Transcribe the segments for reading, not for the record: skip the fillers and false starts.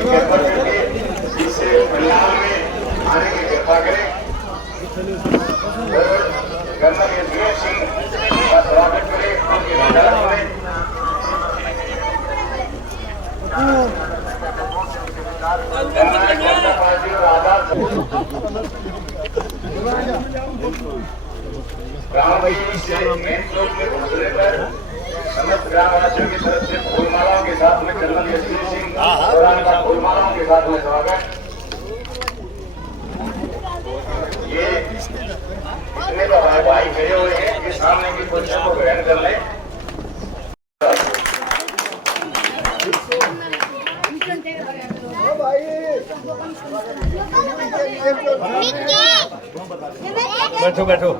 कृपा करके इससे पंडाल में आने की कृपा करें और कर्नल यशवीर सिंह का स्वागत करें, उनके विचार सुने। जननायक जनता पार्टी और आजाद ग्राम से मेन चौक में पहुंचने पर समस्त ग्रामवासियों की तरफ से फूलमालाओं के साथ में कर्नल यशवीर सिंह और उनका फूलमालाओं के साथ में स्वागत। ये इतने तो हमारे भाई खड़े हुए हैं कि सामने की पोजीशन को ग्रहण कर ले। बैठो बैठो।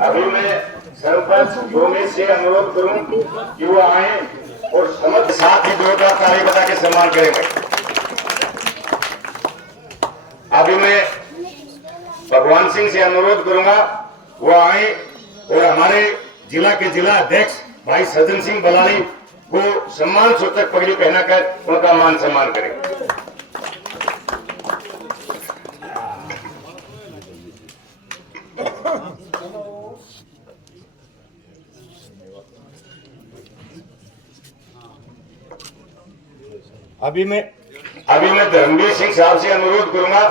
अभी मैं सरपंच योगेश से अनुरोध करूं कि वो आए और समझ साथ ही जोरदार ताली बजा के सम्मान करेंगे। अभी मैं भगवान सिंह से अनुरोध करूंगा वो आए और हमारे जिला के जिला अध्यक्ष भाई सज्जन सिंह बलानी को सम्मान सूचक पगड़ी पहनाकर उनका मान सम्मान करें। अभी मैं धर्मवीर सिंह साहब से अनुरोध करूंगा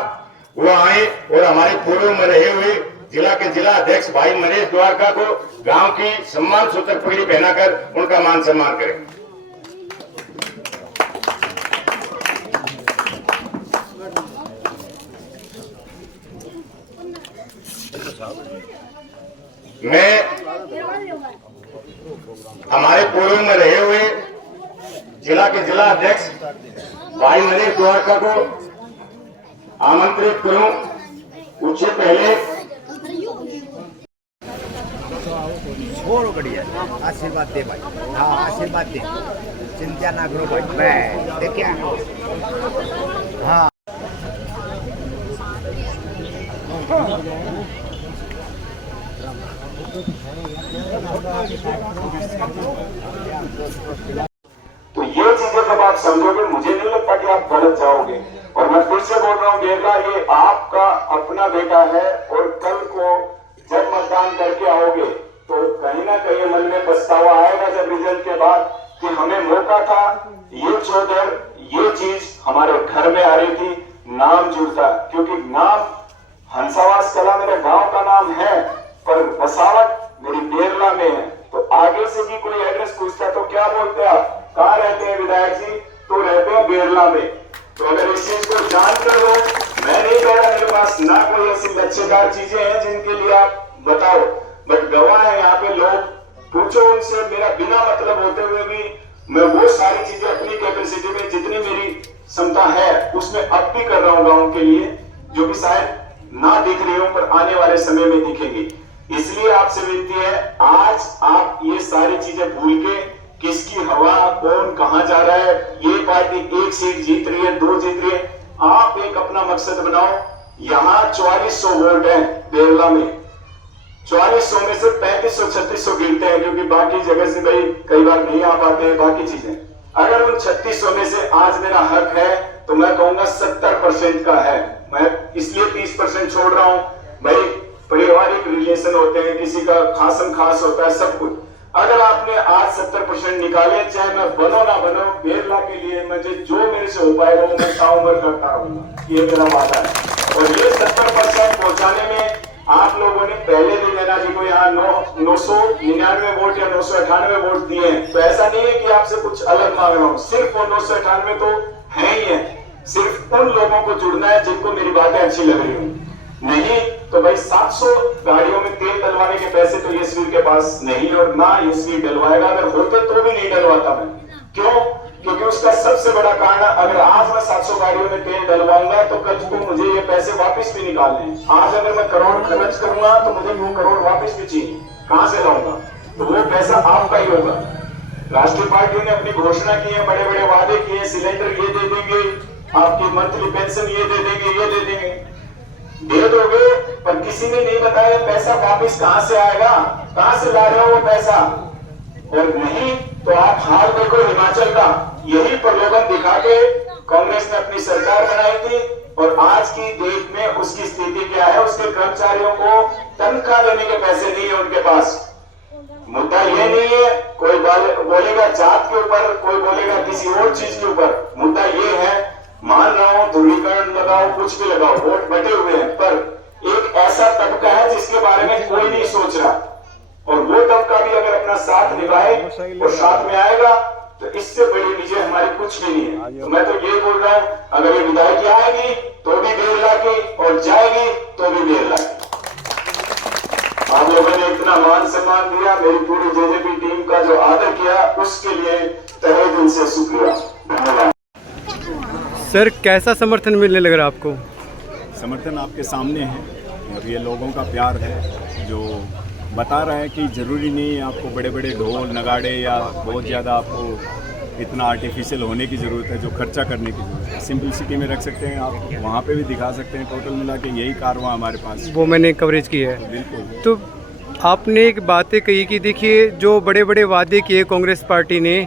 वो आए और हमारे पूर्व में रहे हुए जिला के जिला अध्यक्ष भाई मनीष द्वारका को गांव की सम्मान सूचक पगड़ी पहनाकर उनका मान सम्मान करें। मैं हमारे पूर्व में रहे हुए जिला के जिला अध्यक्ष भाई मनीष द्वारका को आमंत्रित करूं। उससे पहले छोड़ो बढ़िया, आशीर्वाद दे भाई। हाँ आशीर्वाद दे, चिंता ना करो भाई। मैं देखिए हाँ तो ये चीजें जब आप समझोगे मुझे नहीं लगता कि आप गलत जाओगे। और मैं फिर से बोल रहा हूँ बेटा, ये आपका अपना बेटा है और कल को जब मतदान करके आओगे तो कहीं ना कहीं मन में पछतावा आएगा जब रिजल्ट के बाद कि हमें मौका था, ये चौधर ये चीज हमारे घर में आ रही थी, नाम जुड़ता। क्योंकि नाम हंसावास कला मेरे गांव का नाम है पर बसावट मेरी डेरला में है। तो आगे से भी कोई एड्रेस पूछता तो क्या बोलते आप, कहाँ रहते हैं विधायक जी, तो रहते हैं बेरला में। तो अगर इस चीज को जान कर लो, मैं नहीं कह रहा मेरे पास ना कोई ऐसी लक्ष्यदार चीजें हैं जिनके लिए आप बताओ, बट गवाह है यहाँ पे लोग, पूछो उनसे। मेरा बिना मतलब होते हुए भी मैं वो सारी चीजें अपनी कैपेसिटी में जितनी मेरी क्षमता है उसमें अब भी कर रहा हूँ गाँव के लिए, जो कि शायद ना दिख रही हो पर आने वाले समय में दिखेंगी। इसलिए आपसे विनती है, आज आप ये सारी चीजें भूल के किसकी हवा, कौन कहां जा रहा है, ये पार्टी एक सीट जीत रही है, 2 जीत रही है, आप एक अपना मकसद बनाओ। यहाँ 4400 वोट है बेरला में, 4400 में से 3500-3600 गिरते हैं क्योंकि बाकी जगह से भाई कई बार नहीं आ पाते हैं बाकी चीजें। अगर उन 3600 में से आज मेरा हक है तो मैं कहूंगा 70% का है। मैं इसलिए 30% छोड़ रहा हूं भाई, पारिवारिक रिलेशन होते हैं, किसी का खासम खास होता है, सब कुछ। अगर आपने आज 70% निकाले, चाहे मैं बनो ना बनो, बेरला के लिए मुझे जो मेरे से हो पाएगा वो मैं ताउम्र करता रहूंगा, ये मेरा वादा है। और ये 70% पहुंचाने में आप लोगों ने पहले भी नैना जी को यहाँ 999 वोट या 998 वोट दिए हैं। तो ऐसा नहीं है कि आपसे कुछ अलग मांग रहा हूँ, सिर्फ वो 998 तो है ही है। सिर्फ उन लोगों को जुड़ना है जिनको मेरी बातें अच्छी लग रही हूँ। नहीं तो भाई 700 गाड़ियों में तेल डलवाने के पैसे तो यशवीर के पास नहीं, और ना यशवीर डलवाएगा। अगर होते तो भी नहीं डलवाता मैं। क्यों? क्योंकि उसका सबसे बड़ा कारण, अगर आज मैं 700 गाड़ियों में तेल डलवाऊंगा तो कल को मुझे ये पैसे वापस भी निकालने हैं। आज अगर मैं करोड़ खर्च करूंगा तो मुझे वो करोड़ वापस भी चाहिए, कहां से लाऊंगा? तो वो पैसा आपका ही होगा। राष्ट्रीय पार्टियों ने अपनी घोषणा की है, बड़े बड़े वादे किए, सिलेंडर ये दे देंगे, आपकी मंथली पेंशन ये दे देंगे, ये दे देंगे। दे दोगे, पर किसी ने नहीं बताया पैसा वापस कहां से आएगा, कहां से ला रहे हो वो पैसा। और नहीं तो आप हाल देखो हिमाचल का, यही प्रलोभन दिखा के कांग्रेस ने अपनी सरकार बनाई थी, और आज की डेट में उसकी स्थिति क्या है, उसके कर्मचारियों को तनख्वाह देने के पैसे नहीं है उनके पास। मुद्दा ये नहीं है कोई बोलेगा जात के ऊपर, कोई बोलेगा किसी और चीज के ऊपर, मुद्दा ये है, मान रहा हूं ध्रुवीकरण लगाओ, कुछ भी लगाओ, वोट बटे हुए हैं, पर एक ऐसा तबका है जिसके बारे में कोई नहीं सोच रहा, और वो तबका भी अगर अपना साथ निभाए और साथ में आएगा तो इससे बड़ी विजय हमारी कुछ भी नहीं है। तो मैं तो ये बोल रहा हूं, अगर ये विधायक आएगी तो भी 1.5 लाख की, और जाएगी तो भी 1.5 लाख। आप लोगों ने इतना मान सम्मान दिया, मेरी पूरी जेजेपी टीम का जो आदर किया, उसके लिए तहे दिल से शुक्रिया, धन्यवाद। सर कैसा समर्थन मिलने लग रहा आपको? समर्थन आपके सामने है, और ये लोगों का प्यार है जो बता रहा है कि ज़रूरी नहीं है आपको बड़े बड़े ढोल नगाड़े या बहुत ज़्यादा आपको इतना आर्टिफिशियल होने की ज़रूरत है, जो खर्चा करने की ज़रूरत है। सिंपलिसिटी में रख सकते हैं आप, वहाँ पे भी दिखा सकते हैं। टोटल मिला के यही कारवां हमारे पास, वो मैंने कवरेज की है। बिल्कुल। तो आपने एक बातें कही कि देखिए जो बड़े बड़े वादे किए कांग्रेस पार्टी ने,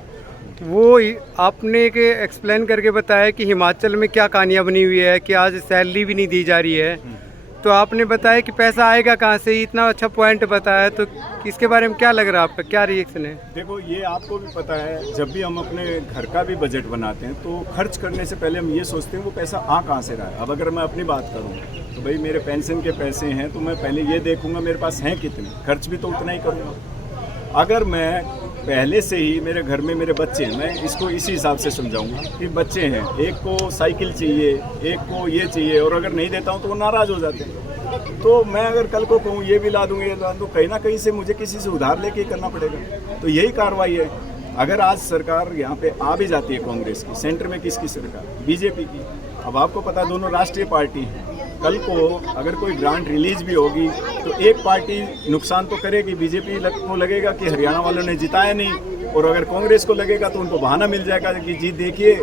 वो आपने एक एक्सप्लेन करके बताया कि हिमाचल में क्या कहानियाँ बनी हुई है कि आज सैलरी भी नहीं दी जा रही है। तो आपने बताया कि पैसा आएगा कहाँ से, इतना अच्छा पॉइंट बताया, तो इसके बारे में क्या लग रहा है आपका, क्या रिएक्शन है? देखो ये आपको भी पता है, जब भी हम अपने घर का भी बजट बनाते हैं तो खर्च करने से पहले हम ये सोचते हैं वो पैसा आ कहाँ से रहा है। अब अगर मैं अपनी बात करूँ तो भाई मेरे पेंशन के पैसे हैं, तो मैं पहले ये देखूंगा मेरे पास हैं कितने, खर्च भी तो उतना ही करूँगा। अगर मैं पहले से ही मेरे घर में मेरे बच्चे हैं, मैं इसको इसी हिसाब से समझाऊंगा कि बच्चे हैं, एक को साइकिल चाहिए, एक को ये चाहिए, और अगर नहीं देता हूं तो वो नाराज़ हो जाते हैं। तो मैं अगर कल को कहूँ ये भी ला दूंगा, ये ला दूँ, कहीं ना कहीं से मुझे किसी से उधार लेके ही करना पड़ेगा। तो यही कार्रवाई है। अगर आज सरकार यहाँ पे आ भी जाती है कांग्रेस की, सेंटर में किसकी सरकार, बीजेपी की, अब आपको पता दोनों राष्ट्रीय पार्टी हैं, कल को अगर कोई ग्रांट रिलीज भी होगी तो एक पार्टी नुकसान तो करेगी, बीजेपी को लगेगा कि हरियाणा वालों ने जिताया नहीं, और अगर कांग्रेस को लगेगा तो उनको बहाना मिल जाएगा कि जी देखिए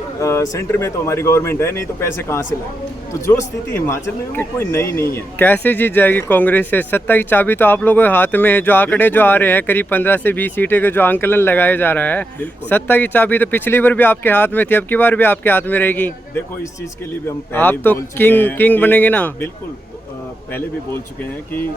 सेंटर में तो हमारी गवर्नमेंट है नहीं, तो पैसे कहाँ से लाए। तो जो स्थिति हिमाचल में वो कोई नई नहीं है। कैसे जीत जाएगी कांग्रेस से? सत्ता की चाबी तो आप लोगों के हाथ में है। जो आंकड़े जो आ रहे हैं करीब 15 से 20 सीटें के जो आंकलन लगाया जा रहा है, सत्ता की चाबी तो पिछली बार भी आपके हाथ में थी, अब की बार भी आपके हाथ में रहेगी। देखो इस चीज़ के लिए भी हम आप तो किंग बनेंगे ना। बिल्कुल, पहले भी बोल चुके हैं कि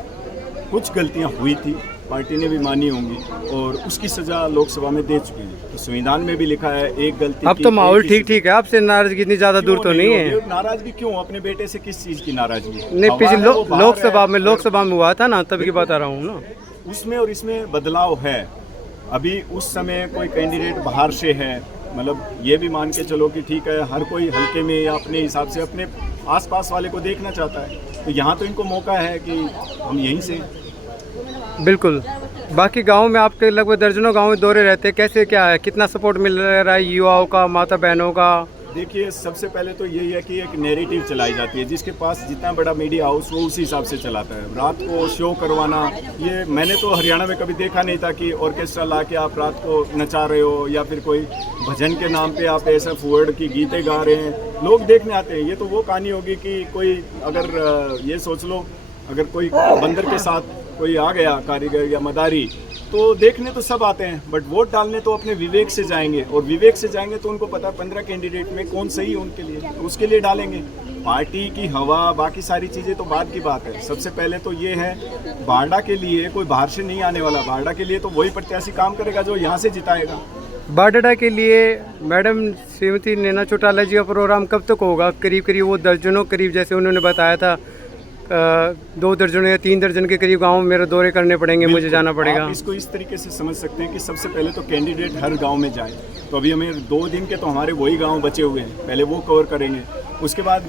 कुछ गलतियां हुई थी, पार्टी ने भी मानी होंगी, और उसकी सजा लोकसभा में दे चुके हैं। तो संविधान में भी लिखा है एक गलती। अब तो माहौल ठीक है, आपसे नाराजगी इतनी ज्यादा दूर तो नहीं है। नाराजगी क्यों? अपने बेटे से किस चीज की नाराजगी? नहीं, पिछले लोकसभा में हुआ था ना, तब की बता रहा हूँ ना। उसमें और इसमें बदलाव है। अभी उस समय कोई कैंडिडेट बाहर से है, मतलब ये भी मान के चलो कि ठीक है, हर कोई हल्के में या अपने हिसाब से अपने आसपास वाले को देखना चाहता है। तो यहाँ तो इनको मौका है कि हम यहीं से। बिल्कुल। बाकी गांव में आपके लगभग दर्जनों गांव में दौरे रहते हैं, कैसे क्या है, कितना सपोर्ट मिल रहा है युवाओं का, माता बहनों का? देखिए सबसे पहले तो यही है कि एक नैरेटिव चलाई जाती है, जिसके पास जितना बड़ा मीडिया हाउस वो उसी हिसाब से चलाता है। रात को शो करवाना, ये मैंने तो हरियाणा में कभी देखा नहीं था कि ऑर्केस्ट्रा ला के आप रात को नचा रहे हो, या फिर कोई भजन के नाम पे आप ऐसा फुअर्ड की गीतें गा रहे हैं, लोग देखने आते हैं। ये तो वो कहानी होगी कि कोई अगर ये सोच लो, अगर कोई बंदर के साथ कोई आ गया कारीगर या मदारी, तो देखने तो सब आते हैं, बट वोट डालने तो अपने विवेक से जाएंगे, और विवेक से जाएंगे तो उनको पता 15 कैंडिडेट में कौन सही है उनके लिए, तो उसके लिए डालेंगे। पार्टी की हवा बाकी सारी चीज़ें तो बाद की बात है। सबसे पहले तो ये है, बारडा के लिए कोई बाहर से नहीं आने वाला, बारडा के लिए तो वही प्रत्याशी काम करेगा जो यहाँ से जिताएगा। बारडा के लिए मैडम श्रीमती नैना चौटाला जी का प्रोग्राम कब तक होगा? करीब वो दर्जनों करीब, जैसे उन्होंने बताया था 2 दर्जन या 3 दर्जन के करीब गांव मेरे दौरे करने पड़ेंगे, मुझे जाना पड़ेगा। आप इसको इस तरीके से समझ सकते हैं कि सबसे पहले तो कैंडिडेट हर गांव में जाए। तो अभी हमें 2 दिन के तो हमारे वही गांव बचे हुए हैं, पहले वो कवर करेंगे। उसके बाद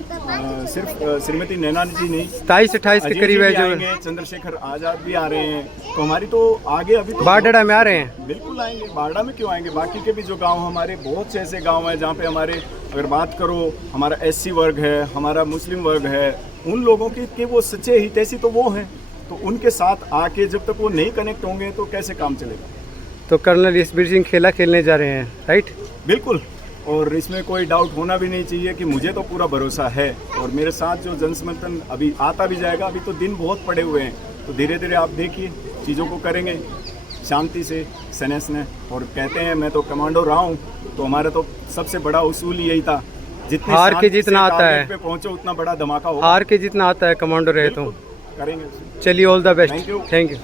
सिर्फ श्रीमती नैना जी नहीं, 27-28 के करीब है जो चंद्रशेखर आजाद भी आ रहे हैं, तो हमारी तो आगे अभी तो बारडा में आ रहे हैं। बिल्कुल आएंगे, बारडा में क्यों आएंगे, बाकी के भी जो गांव हमारे, बहुत से ऐसे गांव हैं जहाँ पे हमारे, अगर बात करो हमारा SC वर्ग है, हमारा मुस्लिम वर्ग है, उन लोगों की वो सच्चे हितैषी तो वो हैं। तो उनके साथ आके जब तक वो नहीं कनेक्ट होंगे तो कैसे काम चलेगा। तो कर्नल यशवीर सिंह खेला खेलने जा रहे हैं, राइट? बिल्कुल, और इसमें कोई डाउट होना भी नहीं चाहिए कि मुझे तो पूरा भरोसा है। और मेरे साथ जो जनसमर्थन अभी आता भी जाएगा, अभी तो दिन बहुत पड़े हुए हैं, तो धीरे धीरे आप देखिए चीज़ों को करेंगे शांति से, स्नेह स्नेह। और कहते हैं मैं तो कमांडो रहा हूँ, तो हमारा तो सबसे बड़ा उसूल यही था, जितनी हार के शांति से जितना आता टारगेट है, पे पहुंचो उतना बड़ा धमाका होगा। हार के जितना आता है कमांडो रहे तो। करेंगे। चलिए all the best, Thank you. Thank you.